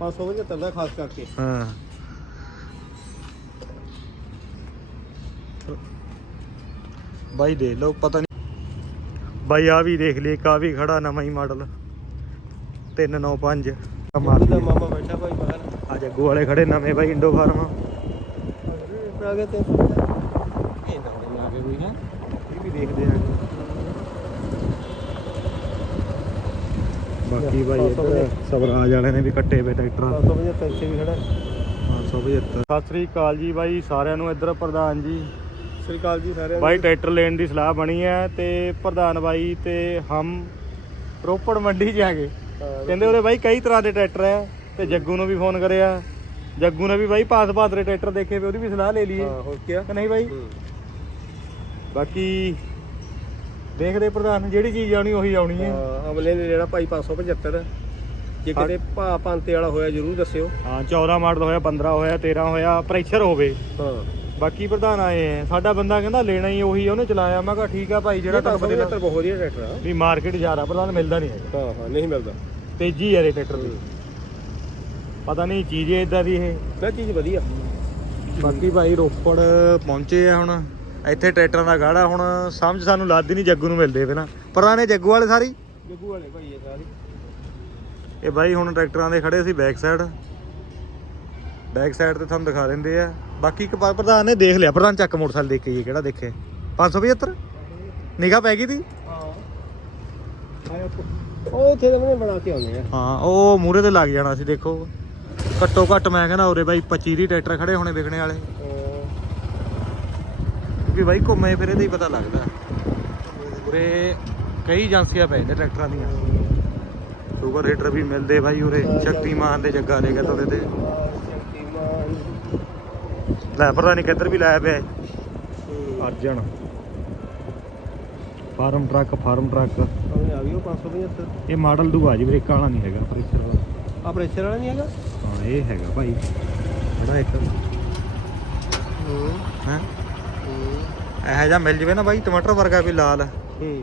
575 ਦਾ ਖਾਸ ਕਰਕੇ। ਹਾਂ। ਬਾਈ ਦੇ ਲੋ ਪਤਾ ਨਹੀਂ ਬਾਈ ਆ ਵੀ ਦੇਖ ਲਈ ਕਾ ਵੀ ਖੜਾ ਨਵਾਂ ਹੀ ਮਾਡਲ 395 ਮਾਰ ਦਾ ਮਾਮਾ ਬੈਠਾ ਭਾਈ ਬਾਹਰ। ਆ ਜੱਗੂ ਵਾਲੇ ਖੜੇ ਨਵੇਂ ਬਾਈ ਇੰਡੋ ਫਾਰਮ। ਆ ਗਏ ਤੇ ਇਹ ਨਵੇਂ ਆ ਗਏ ਕੋਈ ਹੈ ਇਹ ਵੀ ਦੇਖਦੇ ਆ ਬਾਕੀ ਬਾਈ ਇੱਧਰ ਸਵਰਾਜ ਵਾਲੇ ਨੇ ਵੀ ਕੱਟੇ ਵੇ ਟਰੈਕਟਰ 575 ਇੱਥੇ ਵੀ ਖੜਾ 575 ਸਤਿ ਸ੍ਰੀ ਅਕਾਲ ਜੀ ਬਾਈ ਸਾਰਿਆਂ ਨੂੰ ਇੱਧਰ ਪ੍ਰਧਾਨ ਜੀ। ਸ੍ਰੀ ਅਕਾਲ ਜੀ ਸਾਰਿਆਂ ਬਾਈ ਟਰੈਕਟਰ ਲੈਣ ਦੀ ਸਲਾਹ ਬਣੀ ਹੈ ਤੇ ਪ੍ਰਧਾਨ ਬਾਈ ਤੇ ਹਮ ਰੋਪੜ ਮੰਡੀ ਗਏ। ਕਹਿੰਦੇ ਉਹਦੇ ਬਾਈ ਕਈ ਤਰ੍ਹਾਂ ਦੇ ਟਰੈਕਟਰ ਹੈ ਤੇ ਜੱਗੂ ਨੂੰ ਵੀ ਫੋਨ ਕਰਿਆ। ਜੱਗੂ ਨੇ ਵੀ ਬਾਈ ਪਾਸ ਪਾਸ ਦੇ ਟਰੈਕਟਰ ਦੇਖੇ ਵੀ ਉਹਦੀ ਵੀ ਸਲਾਹ ਲੈ ਲਈਏ। ਹਾਂ ਹੋਰ ਕਿ ਨਹੀਂ ਬਾਈ ਬਾਕੀ ਦੇਖਦੇ ਪ੍ਰਧਾਨ ਜਿਹੜੀ ਚੀਜ਼ ਆਉਣੀ ਉਹੀ ਆਉਣੀ ਹੈ। ਹਾਂ ਅਮਲੇ ਨੇ ਲੈਣਾ ਭਾਈ 575 ਜੇ ਕਿਤੇ ਭਾ ਪੰਤੇ ਵਾਲਾ ਹੋਇਆ ਜਰੂਰ ਦੱਸਿਓ। ਹਾਂ 14 ਮਾਡਲ ਹੋਇਆ 15 ਹੋਇਆ 13 ਹੋਇਆ ਪ੍ਰੈਸ਼ਰ ਹੋਵੇ। ਹਾਂ। ਬਾਕੀ ਪ੍ਰਧਾਨ ਆਏ ਹੈ। ਸਾਡਾ ਬੰਦਾ ਕਹਿੰਦਾ ਲੈਣਾ ਹੀ ਉਹੀ ਉਹਨੇ ਚਲਾਇਆ। ਮੈਂ ਕਿਹਾ ਠੀਕ ਆ ਭਾਈ ਜਿਹੜਾ ਤੁਹਾਨੂੰ ਪਤਾ 575 ਬਹੁਤ ਵਧੀਆ ਟਰੈਕਟਰ ਆ। ਵੀ ਮਾਰਕੀਟ ਜ਼ਿਆਦਾ ਪ੍ਰਧਾਨ ਮਿਲਦਾ ਨਹੀਂ ਹੈਗਾ। ਹਾਂ ਹਾਂ ਨਹੀਂ ਮਿਲਦਾ। ਤੇਜ਼ੀ ਹੈ ਇਹ ਟਰੈਕਟਰ ਦੀ। ਪਤਾ ਨਹੀਂ ਚੀਜ਼ ਇਦਾਂ ਦੀ ਇਹ। ਮੈਂ ਚੀਜ਼ ਵਧੀਆ। ਬਾਕੀ ਭਾਈ ਰੋਪੜ ਪਹੁੰਚੇ ਆ ਹੁਣ। ਇੱਥੇ ਟਰੈਕਟਰਾਂ ਦਾ ਗਾੜਾ ਹੁਣ ਸਮਝ ਸਾਨੂੰ ਲੱਗਦੀ ਨਹੀਂ ਜੱਗੂ ਨੂੰ ਮਿਲਦੇ ਪਹਿਲਾਂ। ਇਹ ਜੱਗੂ ਵਾਲੇ ਸਾਰੀ? ਜੱਗੂ ਵਾਲੇ ਭਾਈ ਇਹ ਸਾਰੇ। ਇਹ ਬਾਈ ਹੁਣ ਟਰੈਕਟਰਾਂ ਦੇ ਖੜੇ ਸੀ ਬੈਕ ਸਾਈਡ ਬੈਕ ਸਾਈਡ ਤੇ ਤੁਹਾਨੂੰ ਦਿਖਾ ਦਿੰਦੇ ਆ। ਬਾਕੀ ਇੱਕ ਪ੍ਰਧਾਨ ਨੇ ਦੇਖ ਲਿਆ। ਪ੍ਰਧਾਨ ਚੱਕ ਮੋਟਰਸਾਈਕਲ ਦੇਖ ਕੇ ਜੀ ਕਿਹੜਾ ਦੇਖੇ। 575 ਨਿਗਾਹ ਪੈ ਗਈ ਹਾਂ। ਉਹ ਇੱਥੇ ਤਾਂ ਉਹਨੇ ਬਣਾ ਕੇ ਆਉਂਦੇ ਆ। ਹਾਂ ਉਹ ਮੂਰੇ ਤੇ ਲੱਗ ਜਾਣਾ ਸੀ ਦੇਖੋ। ਘੱਟੋ ਘੱਟ ਮੈਂ ਕਹਿੰਦਾ ਉਰੇ ਬਾਈ 25 ਦੀ ਟਰੈਕਟਰ ਖੜੇ ਹੋਣੇ ਵਿਕਣੇ ਵਾਲੇ। ਕਿਉਂਕਿ ਬਾਈ ਘੁੰਮੇ ਫਿਰੇ ਤੇ ਹੀ ਪਤਾ ਲੱਗਦਾ। ਉਰੇ ਕਈ ਏਜੰਸੀਆਂ ਪੈ ਜਾਂਦੇ ਟਰੈਕਟਰਾਂ ਦੀਆਂ। ਸੁਪਰ ਹੀਟਰ ਵੀ ਮਿਲਦੇ ਬਾਈ ਉਰੇ ਸ਼ਕਤੀਮਾਨ ਦੇ ਜੱਗਾ ਦੇ ਤੋਰੇ ਤੇ। ਲੈ ਪਤਾ ਨਹੀਂ ਕਿੱਧਰ ਵੀ ਲਾਇਆ ਪਿਆ। Arjan. Farm truck farm truck. ਆ ਗਈ ਉਹ 575 ਇਹ ਮਾਡਲ ਦੂਆ ਜੀ ਬ੍ਰੇਕਾਂ ਵਾਲਾ ਨਹੀਂ ਹੈਗਾ ਪ੍ਰੈਸ਼ਰ ਵਾਲਾ। ਆ ਪ੍ਰੈਸ਼ਰ ਵਾਲਾ ਨਹੀਂ ਹੈਗਾ? ਹਾਂ ਇਹ ਹੈਗਾ ਭਾਈ। ਬੜਾ ਇੱਕ। ਹੈ? ਇਹੋ ਜਿਹਾ ਮਿਲ ਜਵੇ ਨਾ ਬਾਈ ਟਮਾਟਰ ਵਰਗਾ ਕੋਈ ਲਾਲ। ਹੂੰ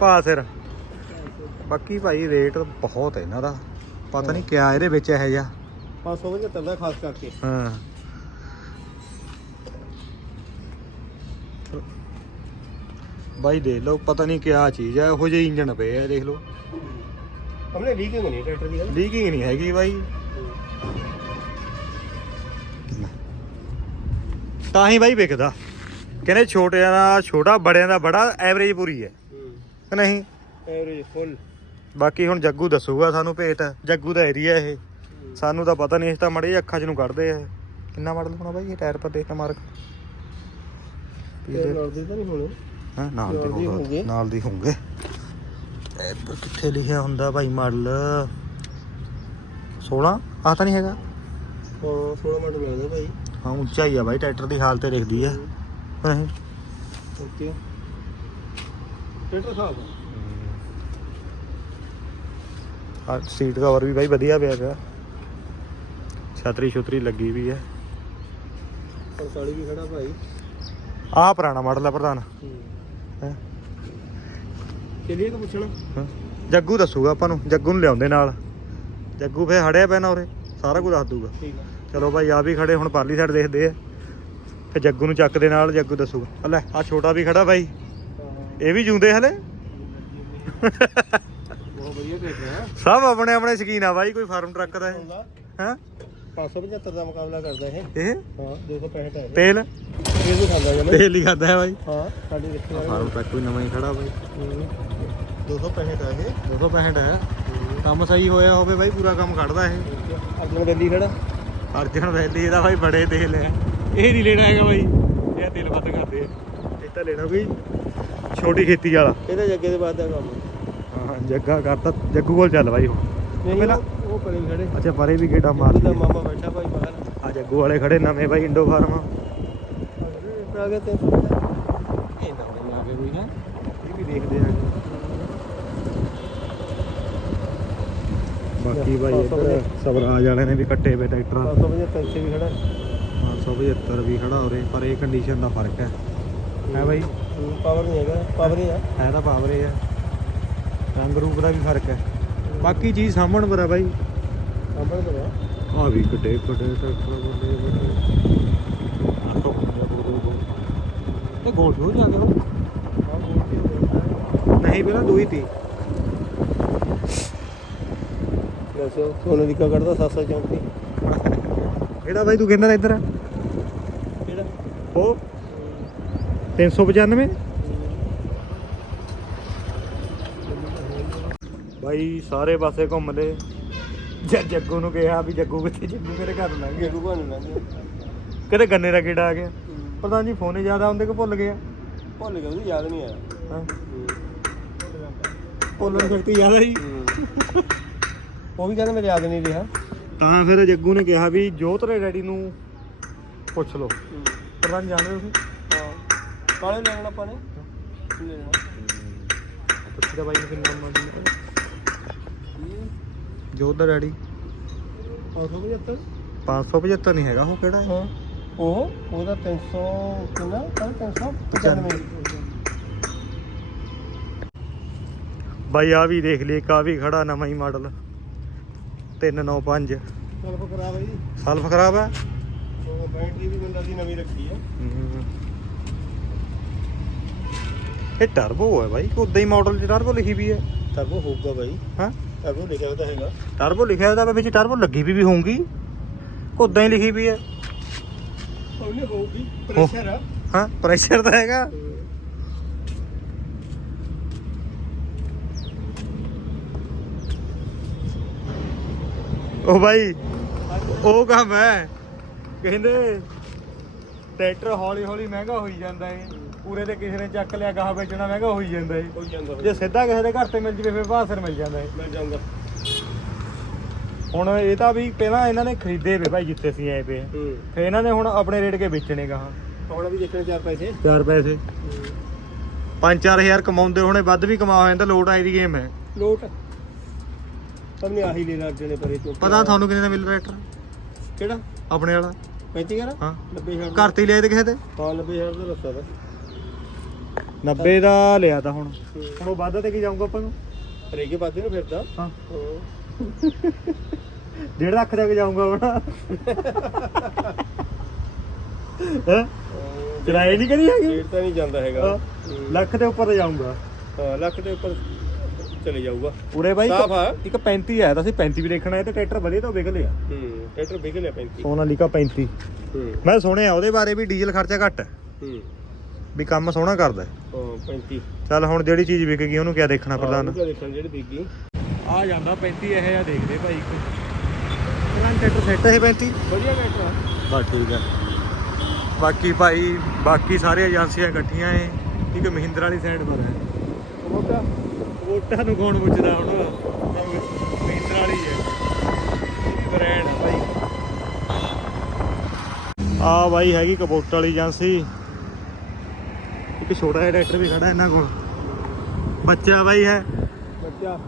ਭਾ ਸਿਰ। ਬਾਕੀ ਭਾਈ ਰੇਟ ਬਹੁਤ ਹੈ ਇਹਨਾਂ ਦਾ। ਪਤਾ ਨਹੀਂ ਕਿਆ ਇਹਦੇ ਵਿੱਚ ਇਹੋ ਜਿਹਾ। 575 ਦਾ ਖਾਸ ਕਰਕੇ। ਹਾਂ। ਬਾਈ ਦੇਖ ਲਓ ਪਤਾ ਨਹੀਂ ਕਿਆ ਚੀਜ਼ ਹੈ ਇਹੋ ਜਿਹੇ ਇੰਜਨ ਪਏ ਆ ਦੇਖ ਲਓ। ਹਮਨੇ ਲੀਕਿੰਗ ਨਹੀਂ ਟਰੈਕਟਰ ਦੀ ਲੀਕਿੰਗ ਨਹੀਂ ਹੈਗੀ ਬਾਈ। ਤਾਂ ਹੀ ਬਾਈ ਵਿਕਦਾ। ਕਹਿੰਦੇ ਛੋਟਿਆਂ ਦਾ ਛੋਟਾ ਬੜਿਆਂ ਦਾ ਬੜਾ ਐਵਰੇਜ ਪੂਰੀ ਹੈ। ਕਿ ਨਹੀਂ? ਐਵਰੇਜ ਫੁੱਲ ਬਾਕੀ ਹੁਣ ਜੱਗੂ ਦੱਸੂਗਾ ਸਾਨੂੰ ਭੇਤ ਜੱਗੂ ਦਾ ਏਰੀਆ ਇਹ। ਸਾਨੂੰ ਤਾਂ ਪਤਾ ਨਹੀਂ ਇਸ ਤਾਂ ਮੜੇ ਅੱਖਾਂ 'ਚ ਨੂੰ ਕੱਢਦੇ ਆ। ਕਿੰਨਾ ਮਾਡਲ ਹੋਣਾ ਬਾਈ ਇਹ ਟਾਇਰ ਪਰ ਦੇਖਣਾ ਮਾਰਕ? ਇਹ ਲੜਦੇ ਤਾਂ ਨਹੀਂ ਹੁਣ। ਹਾਂ ਨਾਲ ਨਾਲ ਦੀ ਦੀ। ਹੋਊਗਾ। ਨਾਲ ਦੀ ਹੋਣਗੇ ਇਹ ਕਿੱਥੇ ਲਿਖਿਆ ਹੁੰਦਾ ਭਾਈ ਮਾਡਲ 16 ਆ ਤਾਂ ਨਹੀਂ ਹੈਗਾ। ਹਾਂ 16 ਮਾਡਲ ਲੱਗਦਾ ਭਾਈ ਹਾਂ ਉੱਚਾ ਹੀ ਆ ਬਾਈ ਟਰੈਕਟਰ ਦੀ ਹਾਲਤ ਦਿਖਦੀ ਆ। ਨਹੀਂ ਓਕੇ। ਟਰੈਕਟਰ ਸਾਹਿਬ ਆ ਸੀਟ ਕਵਰ ਵੀ ਬਾਈ ਵਧੀਆ ਪਿਆ ਪਿਆ। ਛਤਰੀ ਛੁਤਰੀ ਲੱਗੀ ਵੀ ਹੈ 45 ਵੀ ਖੜਾ ਭਾਈ। ਆਹ ਪੁਰਾਣਾ ਮਾਡਲ ਆ ਪ੍ਰਧਾਨ। ਹੈਂ? ਚਲਿਏ ਕਿ ਪੁੱਛਣਾ। ਹਾਂ। ਜੱਗੂ ਦੱਸੂਗਾ ਆਪਾਂ ਨੂੰ ਜੱਗੂ ਨੂੰ ਲਿਆਉਂਦੇ ਨਾਲ। ਜੱਗੂ ਫੇ ਹੜਿਆ ਪੈਣਾ ਉਰੇ ਸਾਰਾ ਕੁਝ ਦੱਸ ਦੂਗਾ ਆ। ਚਲੋ ਭਾਈ ਆ ਵੀ ਖੜੇ ਹੁਣ ਪਰਲੀ ਸਾਈਡ ਦੇਖਦੇ ਆ। ਫੇ ਜੱਗੂ ਨੂੰ ਚੱਕ ਦੇ ਨਾਲ ਜੱਗੂ ਦੱਸੂਗਾ। ਲੈ ਆ ਛੋਟਾ ਵੀ ਖੜਾ ਬਾਈ। ਇਹ ਵੀ ਜੂੰਦੇ ਹਲੇ? ਬਹੁਤ ਵਧੀਆ ਟਰੈਕਟਰ ਹੈ ਸਭ ਆਪਣੇ ਆਪਣੇ ਸ਼ਕੀਨ ਆ ਬਾਈ ਕੋਈ ਫਾਰਮ ਟਰੱਕ ਦਾ ਹੁੰਦਾ ਹੈ? 575 ਦਾ ਮੁਕਾਬਲਾ ਕਰਦਾ ਇਹ। ਇਹ? ਹਾਂ 265 ਹੈ ਤੇਲ? ਇਹ ਵੀ ਖਾਂਦਾ ਜਮਾ ਤੇਲ ਹੀ ਖਾਂਦਾ ਹੈ ਬਾਈ। ਹਾਂ ਸਾਡੇ ਦੇਖੇ ਵਾਲੇ ਫਾਰਮ ਟਰੱਕ ਕੋਈ ਨਵਾਂ ਹੀ ਖੜਾ ਬਾਈ। 265 ਹੈ ਇਹ। 265 ਹੈ। ਕੰਮ ਸਹੀ ਹੋਇਆ ਹੋਵੇ ਬਾਈ ਪੂਰਾ ਕੰਮ ਕੱਢਦਾ ਇਹ। ਆਪਣਾ ਦਿੱਲੀ ਖੜਾ। ਅਰਜਨ ਵੈਲੀ ਇਹਦਾ ਬਾਈ ਬੜੇ ਤੇਲ ਹੈ। ਇਹ ਨਹੀਂ ਲੈਣਾ ਹੈਗਾ ਬਾਈ। ਇਹ ਤੇਲ ਵੱਧ ਕਰਦੇ ਆ। ਇਹ ਤਾਂ ਲੈਣਾ ਕੋਈ ਛੋਟੀ ਖੇਤੀ ਵਾਲਾ। ਇਹਦੇ ਜੱਗੇ ਦੇ ਬਾਅਦ ਦਾ ਕੰਮ ਹਾਂ ਜੱਗਾ ਕਰਤਾ ਜੱਗੂ ਕੋਲ ਚੱਲ ਬਾਈ ਹੁਣ ਨਹੀਂ ਪਹਿਲਾਂ- ਉਹ- ਪਰੇ ਵੀ ਖੜੇ। ਅੱਛਾ ਪਰੇ ਵੀ ਗੇੜਾ ਮਾਰ ਲਈ ਮਾਮਾ ਬੈਠਾ ਭਾਈ ਬਾਹਰ। ਆ ਜੱਗੂ ਵਾਲੇ ਖੜੇ ਨਵੇਂ ਬਾਈ ਇੰਡੋ ਫਾਰਮ। ਆ ਗਏ ਤੇ ਇਹ ਨਵੇਂ ਆ ਗਏ ਕੋਈ ਹੈ। ਇਹ ਵੀ ਦੇਖਦੇ ਆ। ਬਾਕੀ ਬਾਈ ਇੱਧਰ ਸਵਰਾਜ ਵਾਲੇ ਨੇ ਵੀ ਕੱਟੇ ਵੇ ਟਰੈਕਟਰ। 575 ਇੱਥੇ ਵੀ ਖੜਾ। 575 ਵੀ ਖੜਾ ਉਰੇ ਪਰ ਇਹ ਕੰਡੀਸ਼ਨ ਦਾ ਫ਼ਰਕ ਹੈ। ਹੈ ਬਾਈ ਪਾਵਰ ਨਹੀਂ ਹੈਗਾ ਪਾਵਰ ਹੀ ਆ। ਹੈ ਤਾਂ ਪਾਵਰ ਹੀ ਹੈ ਰੰਗ ਰੂਪ ਦਾ ਵੀ ਫ਼ਰਕ ਹੈ। ਬਾਕੀ ਚੀਜ਼ ਸਾਹਮਣ ਪਰ ਆ ਬਾਈ। ਕੰਪਨੀ ਤੋਂ ਆ। ਵੀ ਕਿੱਡੇ ਕਿੱਡੇ ਟਰੈਕਟਰ ਬੰਦੇ ਬੰਦੇ ਆ ਤੋਂ ਇਹ ਗੋਲ ਹੋ ਜਾ ਗਿਆ ਨਹੀਂ ਪਹਿਲਾਂ ਦੋ ਹੀ ਤੀ ਦੱਸੋ ਸੋਨੇ ਦੀ ਕਾ ਕੱਢਦਾ 734 ਕਿਹੜਾ ਬਾਈ ਤੂੰ ਕਹਿੰਦਾ ਇੱਧਰ ਕਿਹੜਾ ਉਹ 395 ਬਾਈ ਸਾਰੇ ਪਾਸੇ ਘੁੰਮ ਲਏ। ਜਦ ਜੱਗੂ ਨੂੰ ਕਿਹਾ ਵੀ ਜੱਗੂ ਕਿੱਥੇ ਜੱਗੂ ਮੇਰੇ ਘਰ ਲੰਘ ਗਿਆ। ਗੇੜੂ ਬਣ ਲੰਗੇ ਕਿਤੇ ਗੰਨੇ ਦਾ ਕੀੜਾ ਆ ਗਿਆ। ਪਤਾ ਨਹੀਂ ਫੋਨ ਹੀ ਜ਼ਿਆਦਾ ਹੁੰਦੇ ਕਿ ਭੁੱਲ ਗਿਆ। ਭੁੱਲ ਗਿਆ ਉਹਨੂੰ ਯਾਦ ਨਹੀਂ ਆਇਆ। ਹਾਂ। ਭੁੱਲਣ ਸ਼ਕਤੀ ਜ਼ਿਆਦਾ ਹੀ। ਉਹ ਵੀ ਕਹਿੰਦਾ ਮੇਰੇ ਯਾਦ ਨਹੀਂ ਰਿਹਾ। ਤਾਂ ਫਿਰ ਜੱਗੂ ਨੇ ਕਿਹਾ ਵੀ ਜੋਤ ਦੇ ਡੈਡੀ ਨੂੰ ਪੁੱਛ ਲਓ। ਪ੍ਰਧਾਨ ਜਾਣਦੇ ਤੁਸੀਂ? ਹਾਂ। ਕਾਲੇ ਲੈ ਲੈਣਾ ਆਪਾਂ ਨੇ? ਕੀ ਲੈ ਲੈਣਾ ਪੁੱਛੀ ਦਾ ਬਾਈ ਨੂੰ ਕਿੰਨਾ ਨੰਬਰ ਜੋਤ ਦਾ ਡੈਡੀ। 575 575 ਨਹੀਂ ਹੈਗਾ ਉਹ ਕਿਹੜਾ ਹੈ? ਹਾਂ। ਉਹ? ਉਹਦਾ 300 ਕਿੰਨਾ? ਕੱਲ 395 ਬਾਈ ਆ ਵੀ ਦੇਖ ਲਈ ਕਾ ਵੀ ਖੜਾ ਨਵਾਂ ਹੀ ਮਾਡਲ। 395 ਚੱਲ ਪਕੜਾ ਬਈ। ਸਲਫ ਖਰਾਬ ਹੈ? ਉਹ ਬੈਟਰੀ ਵੀ ਬੰਦਾ ਦੀ ਨਵੀਂ ਰੱਖੀ ਹੈ ਇਹ ਟਰਬੋ ਹੈ ਬਾਈ ਉਦਾਂ ਹੀ ਮਾਡਲ ਚ ਟਰਬੋ ਲਿਖੀ ਵੀ ਹੈ ਟਰਬੋ ਹੋਊਗਾ ਬਾਈ ਹਾਂ ਟਰਬੋ ਲਿਖਿਆ ਹੋਇਆ ਤਾਂ ਹੈਗਾ ਟਰਬੋ ਲਿਖਿਆ ਉਹਦਾ ਵਿੱਚ ਟਰਬੋ ਲੱਗੀ ਵੀ ਵੀ ਹੋਊਗੀ ਉਦਾਂ ਹੀ ਲਿਖੀ ਵੀ ਹੈ ਉਹਨੇ ਹੋਊਗੀ ਪ੍ਰੈਸ਼ਰ ਆ ਹਾਂ ਪ੍ਰੈਸ਼ਰ ਤਾਂ ਹੈਗਾ ਉਹ ਬਾਈ ਉਹ ਕੰਮ ਹੈ ਕਹਿੰਦੇ ਟਰੈਕਟਰ ਹੌਲੀ ਹੌਲੀ ਮਹਿੰਗਾ ਹੋਈ ਜਾਂਦਾ ਏ। ਪੂਰੇ ਤੇ ਕਿਸੇ ਨੇ ਚੱਕ ਲਿਆ ਗਾਹ ਵੇਚਣਾ ਮਹਿੰਗਾ ਹੋਈ ਜਾਂਦਾ ਏ। ਜਾਂਦਾ ਜੇ ਸਿੱਧਾ ਕਿਸੇ ਦੇ ਘਰ ਤੇ ਮਿਲ ਜਵੇ ਫਿਰ ਬਾਸਰ ਮਿਲ ਜਾਂਦਾ ਏ। ਮਿਲ ਜਾਂਦਾ। ਹੁਣ ਇਹ ਤਾਂ ਵੀ ਪਹਿਲਾਂ ਇਹਨਾਂ ਨੇ ਖਰੀਦੇ ਵੇ ਭਾਈ ਜਿੱਥੇ ਅਸੀਂ ਆਏ ਪਏ। ਆ। ਹੂੰ। ਫਿਰ ਇਹਨਾਂ ਨੇ ਹੁਣ ਆਪਣੇ ਰੇਟ ਕੇ ਵੇਚਣੇ ਗਾਹਾਂ। ਹੁਣ ਵੀ ਦੇਖਣੇ ਚਾਰ ਪੈਸੇ। 4 ਪੈਸੇ। 5-4000 ਕਮਾਉਂਦੇ ਹੋਣੇ ਵੱਧ ਵੀ ਕਮਾ ਹੋ ਜਾਂਦਾ ਲੋਟ ਆਈ ਦੀ ਗੇਮ ਹੈ। ਲੋਟ। ਸਭ ਨੇ ਆਹੀ ਲੈ ਲਾ ਜਣੇ ਪਰੇ ਤੋਂ ਪਤਾ ਤੁਹਾਨੂੰ ਕਿੰਨੇ ਦਾ ਮਿਲ ਟਰੈਕਟਰ? ਕਿਹੜਾ? ਆਪਣੇ ਵਾਲਾ। 35 ਕਰਾ ਹਾਂ। 90000 ਘਰ ਤੇ ਹੀ ਲਿਆਏ ਤੇ ਕਿਸੇ ਤੇ? ਹਾਂ 90000 ਦਾ ਲੱਤਾ ਦਾ। 90 ਦਾ ਲਿਆ ਤਾਂ ਹੁਣ। ਹੁਣ ਉਹ ਵੱਧ ਤੇ ਕੀ ਜਾਊਗਾ ਆਪਾਂ ਨੂੰ? ਰੇਗੇ ਬਾਦੇ ਨੂੰ ਫਿਰਦਾ। ਹਾਂ। ਹਾਂ 1.5 ਲੱਖ ਦੇ ਕੇ ਜਾਊਗਾ ਹੁਣ। ਹੈ? ਕਿਰਾਏ ਨਹੀਂ ਕਰੀ ਹੈਗੀ? ਰੇਟ ਤਾਂ ਨਹੀਂ ਜਾਂਦਾ ਹੈਗਾ। ਹਾਂ। ਹੂੰ। ਲੱਖ ਦੇ ਉੱਪਰ ਜਾਊਗਾ। ਹਾਂ ਲੱਖ ਦੇ ਉੱਪਰ ਚਲੇ ਜਾਊਗਾ। ਉਰੇ ਬਾਈ ਸਾਫ਼ ਆ। ਇੱਕ 35 ਆਇਆ ਤਾਂ ਅਸੀਂ 35 ਵੀ ਦੇਖਣਾ ਹੈ ਤੇ ਟਰੈਕਟਰ ਵਧੀਆ ਤਾਂ ਵਿਕ ਲਿਆ। ਹੂੰ ਟਰੈਕਟਰ ਵਿਕ ਲਿਆ 35 ਸੋਨਾਲੀਕਾ 35 ਹੂੰ। ਮੈਂ ਸੁਣਿਆ ਉਹਦੇ ਬਾਰੇ ਵੀ ਡੀਜ਼ਲ ਖਰਚਾ ਘੱਟ ਹੈ। ਹੂੰ। ਵੀ ਕੰਮ ਸੋਹਣਾ ਕਰਦਾ ਹੈ। ਹਾਂ 35 ਚੱਲ ਹੁਣ ਜਿਹੜੀ ਚੀਜ਼ ਵਿਕ ਗਈ ਉਹਨੂੰ ਕਿਆ ਦੇਖਣਾ ਪ੍ਰਧਾਨ? ਦੇਖਣ ਜਿਹੜੀ ਵਿਕ ਆ ਜਾਂਦਾ 35 ਇਹ ਆ ਦੇਖਦੇ ਭਾਈ ਪ੍ਰਧਾਨ ਟਰੈਕਟਰ ਸੈੱਟ ਹੈ 35 ਵਧੀਆ ਟਰੈਕਟਰ ਆ। ਬਸ ਠੀਕ ਹੈ। ਬਾਕੀ ਭਾਈ ਬਾਕੀ ਸਾਰੇ ਏਜੰਸੀਆਂ ਇਕੱਠੀਆਂ ਏ। ਇੱਕ ਮਹਿੰਦਰਾ ਵਾਲੀ ਸਾਈਡ ਪਰ ਹੈ। ਮੋਟਾ ਵੋਟਾਂ ਨੂੰ ਕੌਣ ਪੁੱਛਦਾ ਹੁਣ? ਮਹਿੰਦਰਾ ਵਾਲੀ ਹੈ। ਇਹਦੀ ਬ੍ਰਾਂਡ ਹੈ ਭਾਈ ਆ ਭਾਈ ਹੈਗੀ ਕਬੋਟਰ ਵਾਲੀ ਏਜੰਸੀ। ਇੱਕ ਛੋਟਾ ਜਿਹਾ ਟਰੈਕਟਰ ਵੀ ਖੜਾ ਇਹਨਾਂ ਕੋਲ। ਬੱਚਾ ਬਾਈ ਹੈ। ਬੱਚਾ।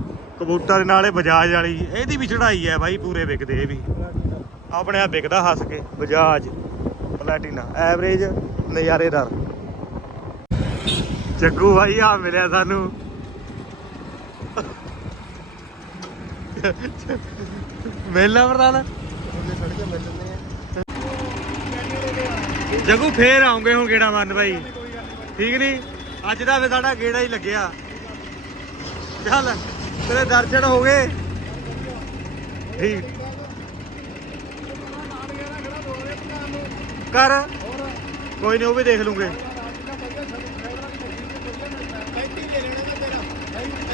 ਕਬੂਤਰ ਦੇ ਨਾਲੇ ਬਜਾਜ ਵਾਲੀ। ਇਹਦੀ ਵੀ ਚੜਾਈ ਹੈ ਬਾਈ ਪੂਰੇ ਵਿਕਦੇ ਇਹ ਵੀ। ਆਪਣੇ ਆ ਵਿਕਦਾ ਹੱਸ ਕੇ ਬਜਾਜ ਪਲੈਟੀਨਾ ਐਵਰੇਜ ਨਜ਼ਾਰੇਦਾਰ। ਜੱਗੂ ਭਾਈ ਆ ਮਿਲਿਆ ਸਾਨੂੰ। ਮੇਲਾ ਪ੍ਰਧਾਨ ਉਹਦੇ ਫੇਰ ਆਉਂਗੇ ਹੁਣ ਗੇੜਾ ਮਾਰਨ ਬਾਈ। ਠੀਕ ਨਹੀਂ ਅੱਜ ਦਾ ਫੇ ਸਾਡਾ ਗੇੜਾ ਹੀ ਲੱਗਿਆ। ਚੱਲ, ਤੇਰੇ ਦਰਸ਼ਨ ਹੋ ਗਏ। ਠੀਕ। ਕਰ। ਕੋਈ ਨਹੀਂ ਉਹ ਵੀ ਦੇਖ ਲੂੰਗੇ।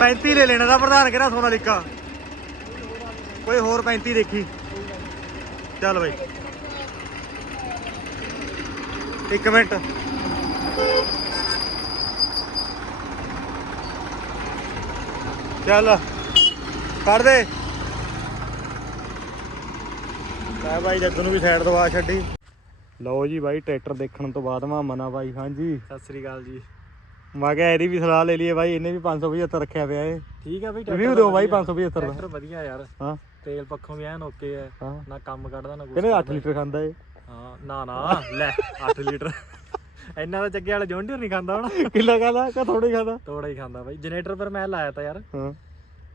35 ਲੈ ਲੈਣਾ ਦਾ ਪ੍ਰਧਾਨ ਕਿਹੜਾ, ਸੋਨਾਲੀਕਾ? ਕੋਈ ਹੋਰ 35 ਦੇਖੀ। ਚੱਲ ਬਾਈ। ਇੱਕ ਮਿੰਟ। ਚੱਲ। ਕੱਢ ਦੇ। ਲੈ ਬਾਈ ਜੱਗ ਨੂੰ ਵੀ ਸਾਈਡ ਦਵਾ ਛੱਡੀ। ਲਓ ਜੀ ਬਾਈ ਟਰੈਕਟਰ ਦੇਖਣ ਤੋਂ ਬਾਅਦ ਮਾ ਮਨਾ ਬਾਈ ਹਾਂਜੀ। ਸਤਿ ਸ੍ਰੀ ਅਕਾਲ ਜੀ। ਮੈਂ ਕਿਹਾ ਇਹਦੀ ਵੀ ਸਲਾਹ ਲੈ ਲਈਏ ਬਾਈ ਇਹਨੇ ਵੀ 575 ਰੱਖਿਆ ਪਿਆ ਏ। ਠੀਕ ਆ ਬਈ ਰਿਵਿਊ ਦਿਓ ਬਾਈ 575 ਟਰੈਕਟਰ ਦਾ। ਵਧੀਆ ਯਾਰ। ਹਾਂ। ਤੇਲ ਪੱਖੋਂ ਵੀ ਐਨ ਓਕੇ ਹੈ ਹਾਂ। ਨਾ ਕੰਮ ਕੱਢਦਾ ਨਾ ਕੁਛ ਕਹਿੰਦੇ 8 ਕਰਦਾ। ਲੀਟਰ ਖਾਂਦਾ ਏ ਹਾਂ ਨਾ ਨਾ ਲੈ 8 ਲੀਟਰ। ਇੰਨਾ ਦਾ ਚੱਗੇ ਵਾਲਾ ਜੌਂਡੀਅਰ ਨਹੀਂ ਖਾਂਦਾ ਹੁਣ। ਕਿੰਨਾ ਖਾਂਦਾ? ਕਾ ਥੋੜਾ ਹੀ ਖਾਂਦਾ? ਤੋੜਾ ਹੀ ਖਾਂਦਾ ਬਾਈ। ਜਨਰੇਟਰ ਪਰ ਮੈਂ ਲਾਇਆ ਤਾ ਯਾਰ। ਹਾਂ।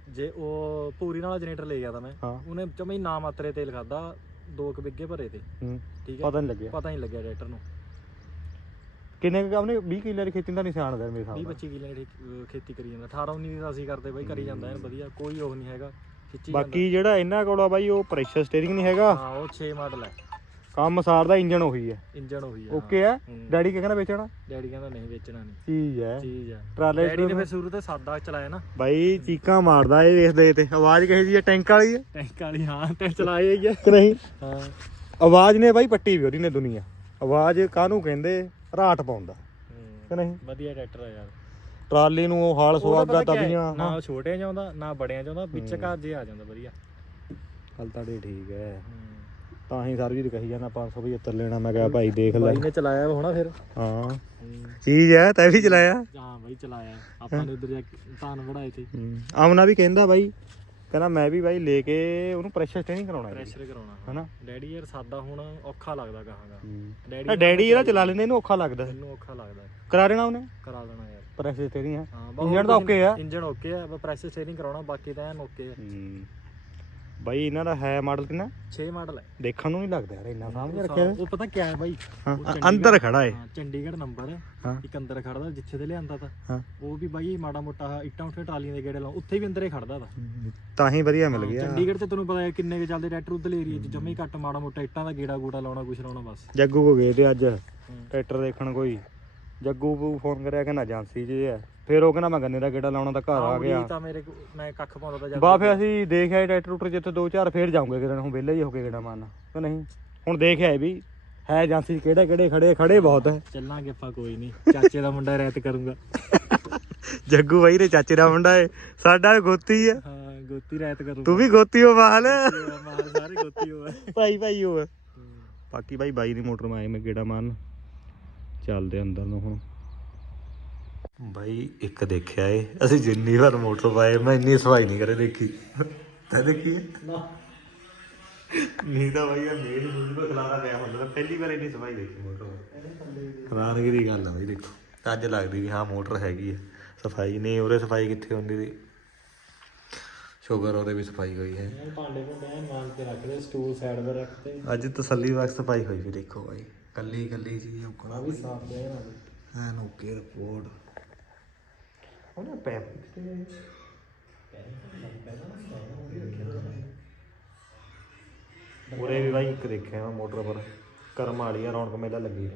ਜੇ ਉਹ ਪੂਰੀ ਨਾਲ ਜਨਰੇਟਰ ਲੈ ਗਿਆ ਤਾਂ ਮੈਂ। ਹਾਂ। ਉਹਨੇ ਜਮੇ ਨਾ ਮਾਤਰੇ ਤੇਲ ਖਾਦਾ ਦੋ ਕੁ ਬਿੱਗੇ ਭਰੇ ਤੇ। ਹੂੰ। ਠੀਕ ਹੈ ਪਤਾ ਨਹੀਂ ਲੱਗਿਆ। ਪਤਾ ਨਹੀਂ ਲੱਗਿਆ ਟਰੈਕਟਰ ਨੂੰ। ਕਿੰਨੇ ਕੁ ਉਹਨੇ 20 ਕਿੱਲੇ ਦੀ ਖੇਤੀ ਦਾ ਨਿਸ਼ਾਨ ਦਾ ਮੇਰੇ 20 ਹਿਸਾਬ ਨਾਲ। 25 ਕਿੱਲੇ ਦੀ ਖੇਤੀ ਕਰੀ ਜਾਂਦਾ। 18 19 ਦਾ ਅਸੀਂ ਕਰਦੇ ਬਾਈ ਕਰੀ ਜਾਂਦਾ ਐਨ ਵਧੀਆ। ਕੋਈ ਉਹ ਨਹੀਂ ਹੈਗਾ। ਖਿੱਚੀ ਬਾਕੀ ਜਿਹੜਾ ਇਹਨਾਂ ਕੋਲ ਆ ਬਾਈ ਉਹ ਪ੍ਰੈਸ਼ਰ ਸਟੀਅਰਿੰਗ ਨਹੀਂ ਹੈਗਾ। ਹਾਂ ਉਹ 6 ਮਾਡਲ ਹੈ ਕੰਮ ਸਾਰ ਦਾ ਇੰਜਨ ਉਹੀ ਹੈ ਇੰਜਨ ਉਹੀ ਹੈ ਓਕੇ ਹੈ। ਹੂੰ। ਡੈਡੀ ਕਹਿੰਦਾ ਵੇਚਣਾ? ਡੈਡੀ ਕਹਿੰਦਾ ਨਹੀਂ ਵੇਚਣਾ ਨਹੀਂ। ਚੀਜ਼ ਹੈ ਚੀਜ਼ ਆ। ਟਰਾਲੇ ਡੈਡੀ ਨੇ ਫਿਰ ਸ਼ੁਰੂ ਤੇ ਸਾਦਾ ਚਲਾਇਆ ਨਾ। ਬਾਈ ਚੀਕਾਂ ਮਾਰਦਾ ਇਹ ਵੇਖਦੇ ਤੇ। ਆਵਾਜ਼ ਕਿਹੋ ਜੀ ਹੈ ਟੈਂਕ ਵਾਲੀ ਹੈ ਟੈਂਕ ਵਾਲੀ ਹਾਂ ਤੇ ਚਲਾਇਆ ਹੀ ਕਿ ਨਹੀਂ? ਹਾਂ। ਆਵਾਜ਼ ਨੇ ਬਾਈ ਪੱਟੀ ਵੀ ਉਹਦੀ ਨੇ ਦੁਨੀਆ। ਆਵਾਜ਼ ਕਾਹਨੂੰ ਕਹਿੰਦੇ? ਰਾਟ ਪਾਉਂਦਾ। ਹੂੰ। ਕਿ ਨਹੀਂ? ਵਧੀਆ ਟਰੈਕਟਰ ਆ ਯਾਰ। ਟਰਾਲੀ ਨੂੰ ਉਹ ਹਾਲ ਸੁਆਗਾ? ਤਵੀਆਂ ਨਾ ਛੋਟਿਆਂ ਜਾਂਦਾ ਨਾ ਬੜਿਆਂ ਜਾਂਦਾ ਵਿੱਚ ਘਰ ਜੇ ਆ ਜਾਂਦਾ ਵਧੀਆ। ਹਲ ਤੁਹਾਡੇ ਠੀਕ ਹੈ। ਤਾਂ ਹੀ ਸਰਜੀਤ ਕਹੀ ਜਾਣਾ 575 ਲੈਣਾ। ਮੈਂ ਕਿਹਾ ਭਾਈ ਦੇਖ ਲੈ। ਬਾਈ ਨੇ ਚਲਾਇਆ ਹੋਣਾ ਫਿਰ। ਹਾਂ। ਚੀਜ਼ ਹੈ ਤੈ ਵੀ ਚਲਾਇਆ? ਹਾਂ ਬਾਈ ਚਲਾਇਆ। ਆਪਾਂ ਨੇ ਉਧਰ ਜਾ ਕੇ ਧਾਨ ਵੜਾਏ ਤੇ। ਆਮਨਾ ਵੀ ਕਹਿੰਦਾ ਬਾਈ ਕਹਿੰਦਾ ਮੈਂ ਵੀ ਬਾਈ ਲੈ ਕੇ ਉਹਨੂੰ ਪ੍ਰੈਸ਼ਰ ਟ੍ਰੇਨਿੰਗ ਕਰਾਉਣਾ ਹੈ। ਪ੍ਰੈਸ਼ਰ ਕਰਾਉਣਾ ਹਨਾ? ਡੈਡੀ ਯਾਰ ਸਾਦਾ ਹੁਣ ਔਖਾ ਲੱਗਦਾ ਕਹਾਂਗਾ ਡੈਡੀ ਡੈਡੀ ਇਹਦਾ ਚਲਾ ਲੈਂਦੇ ਇਹਨੂੰ ਔਖਾ ਲੱਗਦਾ। ਮੈਨੂੰ ਔਖਾ ਲੱਗਦਾ। ਕਰਾ ਦੇਣਾ ਉਹਨੇ? ਕਰਾ ਦੇਣਾ ਯਾਰ। ਪ੍ਰੈਸ਼ਰ ਟ੍ਰੇਨਿੰਗ ਹੈ। ਹਾਂ ਇੰਜਣ ਤਾਂ ਓਕੇ ਆ। ਇੰਜਨ ਓਕੇ ਆ ਬਸ ਪ੍ਰੈਸ਼ਰ ਸਟੀਅਰਿੰਗ ਕਰਾਉਣਾ ਬਾਕੀ ਤਾਂ ਐਨ ਓਕੇ ਆ। ਬਾਈ ਇਹਨਾਂ ਦਾ ਹੈ ਮਾਡਲ ਕਿੰਨਾ? 6 ਮਾਡਲ ਹੈ ਦੇਖਣ ਨੂੰ ਨਹੀਂ ਲੱਗਦਾ ਯਾਰ ਇੰਨਾ ਸਾਹਮਣੇ ਰੱਖਿਆ ਹੋਇਆ। ਉਹ ਪਤਾ ਕਿਆ ਹੈ ਬਾਈ? ਹਾਂ ਉਹ ਅ- ਚੰਡੀਗੜ੍ਹ- ਅੰਦਰ ਖੜਾ ਏ। ਹਾਂ ਚੰਡੀਗੜ੍ਹ ਨੰਬਰ ਹੈ ਹਾਂ। ਇੱਕ ਅੰਦਰ ਖੜਦਾ ਜਿੱਥੇ ਤੇ ਲਿਆਂਦਾ ਤਾ। ਹਾਂ। ਉਹ ਵੀ ਬਾਈ ਮਾੜਾ ਮੋਟਾ ਆਹ ਇੱਟਾਂ ਉੱਥੇ ਟਰਾਲੀਆਂ ਦੇ ਗੇੜੇ ਲਾਉ ਉੱਥੇ ਵੀ ਅੰਦਰ ਹੀ ਖੜਦਾ ਤਾ। ਤਾਂ ਹੀ ਵਧੀਆ ਮਿਲ ਗਿਆ। ਚੰਡੀਗੜ੍ਹ ਤੇ ਤੈਨੂੰ ਪਤਾ ਹੈ ਕਿੰਨੇ ਕੇ ਚੱਲਦੇ ਟਰੈਕਟਰ ਉਧਰ ਏਰੀਆ ਚ ਜਮੇ ਘੱਟ ਮਾੜਾ ਮੋਟਾ ਇੱਟਾਂ ਦਾ ਗੇੜਾ ਗੂੜਾ ਲਾਉਣਾ ਕੁਛ ਲਾਉਣਾ ਬਸ। ਜੱਗੂ ਕੋ ਗਏ ਤੇ ਅੱਜ ਟਰੈਕਟਰ ਦੇਖਣ ਕੋਈ। ਜੱਗੂ ਨੂੰ ਫੋਨ ਕਰਿਆ ਕਹਿੰਦਾ ਏਜੰਸੀ 'ਚ ਹੈ। ਫਿਰ ਉਹ ਕਹਿੰਦਾ ਮੈਂ ਗੰਨੇ ਦਾ ਗੇੜਾ ਲਾਉਣਾ ਤਾਂ ਘਰ ਆ ਗਿਆ। ਤਾਂ ਮੇਰੇ ਕੋ- ਮੈਂ ਕੱਖ ਪਾਉਂਦਾ ਤਾਂ ਜਦ ਬਾ ਫਿਰ ਅਸੀਂ ਦੇਖਿਆ ਟਰੈਕਟਰ ਟਰੂਟਰ ਜਿੱਥੇ ਦੋ ਚਾਰ ਫੇਰ ਜਾਉਂਗੇ ਕਿਤੇ ਹੁਣ ਵਿਹਲੇ ਹੀ ਹੋ ਕੇ ਗੇੜਾ ਮਾਰਨਾ। ਕਿ ਨਹੀਂ? ਹੁਣ ਦੇਖਿਆ ਇਹ ਵੀ ਹੈ ਏਜੰਸੀ 'ਚ ਕਿਹੜੇ ਕਿਹੜੇ ਖੜੇ ਖੜੇ ਬਹੁਤ ਹੈ। ਚੱਲਾਂਗੇ ਆਪਾਂ ਕੋਈ ਨਹੀਂ। ਚਾਚੇ ਦਾ ਮੁੰਡਾ ਰਹਿਤ ਕਰੂੰਗਾ। ਜੱਗੂ ਬਾਈ ਦੇ ਚਾਚੇ ਦਾ ਮੁੰਡਾ ਏ। ਸਾਡਾ ਗੋਤੀ ਹੈ ਹਾਂ ਗੋਤੀ ਰਹਿਤ ਕਰੂੰਗਾ। ਤੂੰ ਵੀ ਗੋਤੀ ਹੋ ਬਾਹਲ ਮਾਰ ਸਾਰੇ ਗੋਤੀ ਹੋਵੇ ਭਾਈ ਭਾਈ ਹੋ। ਬਾਕੀ ਭਾਈ ਬਾਈ ਦੀ ਮੋਟਰ ਮੈਂ ਆਏ ਮੈਂ ਗੇੜਾ ਮਾਰਨ। ਚੱਲਦੇ ਅੰਦਰ ਨੂੰ ਹੁਣ। ਬਾਈ ਇੱਕ ਦੇਖਿਆ ਏ। ਅਸੀਂ ਜਿੰਨੀ ਵਾਰ ਮੋਟਰ ਪਾਏ ਮੈਂ ਇੰਨੀ ਸਫ਼ਾਈ ਨਹੀਂ ਕਰੇ ਦੇਖੀ। ਤਾਂ ਦੇਖੀ ਨਾ। ਨਹੀਂ ਤਾਂ ਬਾਈ ਇਹ ਮੇਲ ਮੁੱਲ ਕੋ ਖਲਾਰਾ ਪਿਆ ਹੁੰਦਾ ਪਹਿਲੀ ਵਾਰ ਇੰਨੀ ਸਫ਼ਾਈ ਦੇਖੀ ਮੋਟਰ ਹੈਰਾਨਗੀ ਦੀ ਗੱਲ ਆ ਬਾਈ ਦੇਖੋ। ਤਾਂ ਅੱਜ ਲੱਗਦੀ ਵੀ ਹਾਂ ਮੋਟਰ ਹੈਗੀ ਹੈ ਸਫ਼ਾਈ ਨਹੀਂ ਉਰੇ ਸਫ਼ਾਈ ਕਿੱਥੇ ਹੁੰਦੀ ਦੀ ਸ਼ੂਗਰ ਉਹਦੇ ਵੀ ਸਫ਼ਾਈ ਹੋਈ ਹੈ। ਭਾਂਡੇ ਭੁੰਡੇ ਮਾਂਜ ਕੇ ਰੱਖਦੇ ਸਟੂਲ ਸਾਈਡ 'ਤੇ ਰੱਖਤੇ ਅੱਜ ਤਸੱਲੀ ਬਖਸ਼ ਸਫ਼ਾਈ ਹੋਈ ਵੀ ਦੇਖੋ ਬਾਈ। ਕੱਲੀ ਕੱਲੀ ਚੀਜ਼ ਉਕਣਾ ਵੀ ਸਾਫ਼ ਦੇ ਨਾ ਐਨ ਓਕੇ ਰਿਪੋਰਟ ਉਹਨੇ ਪੈਪ ਉਰੇ ਵੀ ਬਾਈ ਇੱਕ ਦੇਖਿਆ ਮੈਂ ਮੋਟਰ ਪਰ। ਕਰਮ ਵਾਲੀ ਆ ਰੌਣਕ ਮੇਲਾ ਲੱਗੀ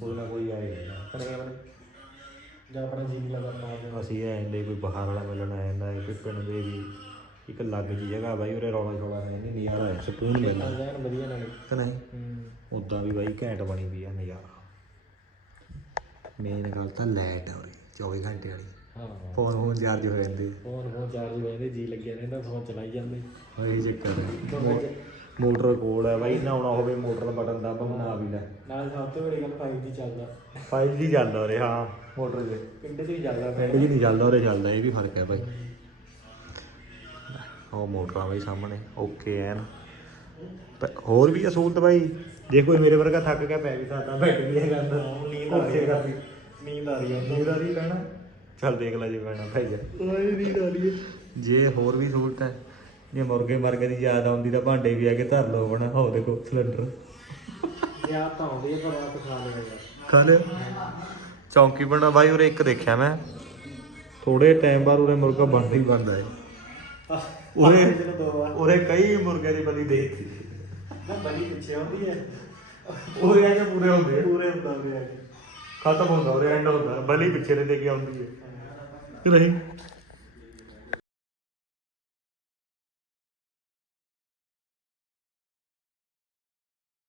ਕੋਈ ਨਾ ਕੋਈ ਆਏ ਕਹਿੰਦੇ ਜਾਂ ਆਪਣਾ ਜੀ ਲਗਾ ਪਾ ਅਸੀਂ ਐ ਦੇ ਕੋਈ ਬਾਹਰ ਵਾਲਾ ਮਿਲਣ ਆ ਜਾਂਦਾ ਹੈ ਕੋਈ ਪਿੰਡ ਦੇ ਵੀ। ਇੱਕ ਲੱਗ ਜੀ ਜਗ੍ਹਾ ਬਾਈ ਉਰੇ ਰੌਲਾ ਛੋਲਾ ਨਹੀਂ ਨਹੀਂ ਨਜ਼ਾਰਾ ਹੈ ਸਕੂਨ ਮਿਲਦਾ। ਜਾਨ ਵਧੀਆ ਨਾਲੇ। ਕਿ ਨਹੀਂ? ਹੂੰ। ਉਦਾਂ ਵੀ ਬਾਈ ਘੈਂਟ ਬਣੀ ਵੀ ਆ ਨਜ਼ਾਰਾ। ਮੇਨ ਗੱਲ ਤਾਂ ਲਾਈਟ ਆ ਉਰੇ 24 ਘੰਟੇ ਵਾਲੀ। ਹਾਂ। ਫੋਨ ਫੋਨ ਚਾਰਜ ਹੋ ਜਾਂਦੇ। ਫੋਨ ਫੋਨ ਚਾਰਜ ਹੋ ਜਾਂਦੇ ਜੀ ਲੱਗਿਆ ਰਹਿੰਦਾ ਫੋਨ ਚਲਾਈ ਜਾਂਦੇ। ਉਹੀ ਚੱਕਰ ਹੈ ਮੋਟਰ ਕੋਲ ਹੈ ਬਾਈ ਨਹਾਉਣਾ ਹੋਵੇ ਮੋਟਰ ਦਾ ਬਟਨ ਦੱਬ ਬਣਾ ਵੀ ਲੈ। ਨਾਲ ਸਭ ਤੋਂ ਵੱਡੀ ਗੱਲ 5G ਚੱਲਦਾ। 5G ਚੱਲਦਾ ਉਰੇ ਹਾਂ ਮੋਟਰ ਦੇ ਪਿੰਡ 'ਚ ਵੀ ਚੱਲਦਾ। ਪਿੰਡ 'ਚ ਨਹੀਂ ਚੱਲਦਾ ਉਰੇ ਚੱਲਦਾ ਇਹ ਵੀ ਫ਼ਰਕ ਹੈ ਬਾਈ। ਉਹ ਮੋਟਰਾਂ ਬਾਈ ਸਾਹਮਣੇ ਓਕੇ ਐਨ। ਹੋਰ ਵੀ ਅਸੂਲਤ ਬਾਈ? ਜੇ ਕੋਈ ਮੇਰੇ ਵਰਗਾ ਥੱਕ ਗਿਆ ਪੈ ਵੀ ਸਕਦਾ ਬੈਠ ਵੀ ਹੈਗਾ ਨੀਂਦ ਆ ਰਹੀ ਹੈ। ਨੀਂਦ ਆ ਰਹੀ ਆ ਨੀਂਦ ਆ ਰਹੀ ਪੈਣਾ ਚੱਲ ਦੇਖ ਲੈ ਜੇ ਪੈਣਾ ਪੈ ਜਾ ਨੀਂਦ ਆ ਰਹੀ ਹੈ। ਜੇ ਹੋਰ ਵੀ ਸਹੂਲਤ ਹੈ ਜੇ ਮੁਰਗੇ ਮਰਗੇ ਦੀ ਯਾਦ ਆਉਂਦੀ ਤਾਂ ਭਾਂਡੇ ਵੀ ਆ ਕੇ ਧਰ ਲਓ ਬਣਾ ਹੋ ਦੇਖੋ ਸਿਲੰਡਰ। ਯਾਦ ਤਾਂ ਆਉਂਦੀ ਹੈ ਪਰ ਰਾਤ ਖਾ ਲਿਆ ਯਾਰ। ਖਾ ਲਿਆ? ਚੌਂਕੀ ਬਣਾ ਬਾਈ ਉਰੇ ਇੱਕ ਦੇਖਿਆ ਮੈਂ। ਥੋੜੇ ਟਾਈਮ ਬਾਅਦ ਉਰੇ ਮੁਰਗਾ ਬਣਦਾ ਹੀ ਬਣਦਾ ਹੈ। ਉਰੇ ਚਲੋ ਦੋ ਵਾਰ ਕਈ ਮੁਰਗੇ ਦੀ ਬਲੀ ਦੇਤੀ ਨਾ ਬਲੀ ਪਿੱਛੇ ਆਉਂਦੀ ਹੈ। ਉਰੇ ਆ ਕੇ ਪੂਰੇ ਹੁੰਦੇ ਆ। ਪੂਰੇ ਹੁੰਦਾ ਆ ਖਤਮ ਹੁੰਦਾ ਉਰੇ ਐਂਡ ਹੁੰਦਾ। ਬਲੀ ਪਿੱਛੇ ਦੇ ਦੇ ਕੇ ਆਉਂਦੀ ਹੈ। ਕਿ ਨਹੀਂ?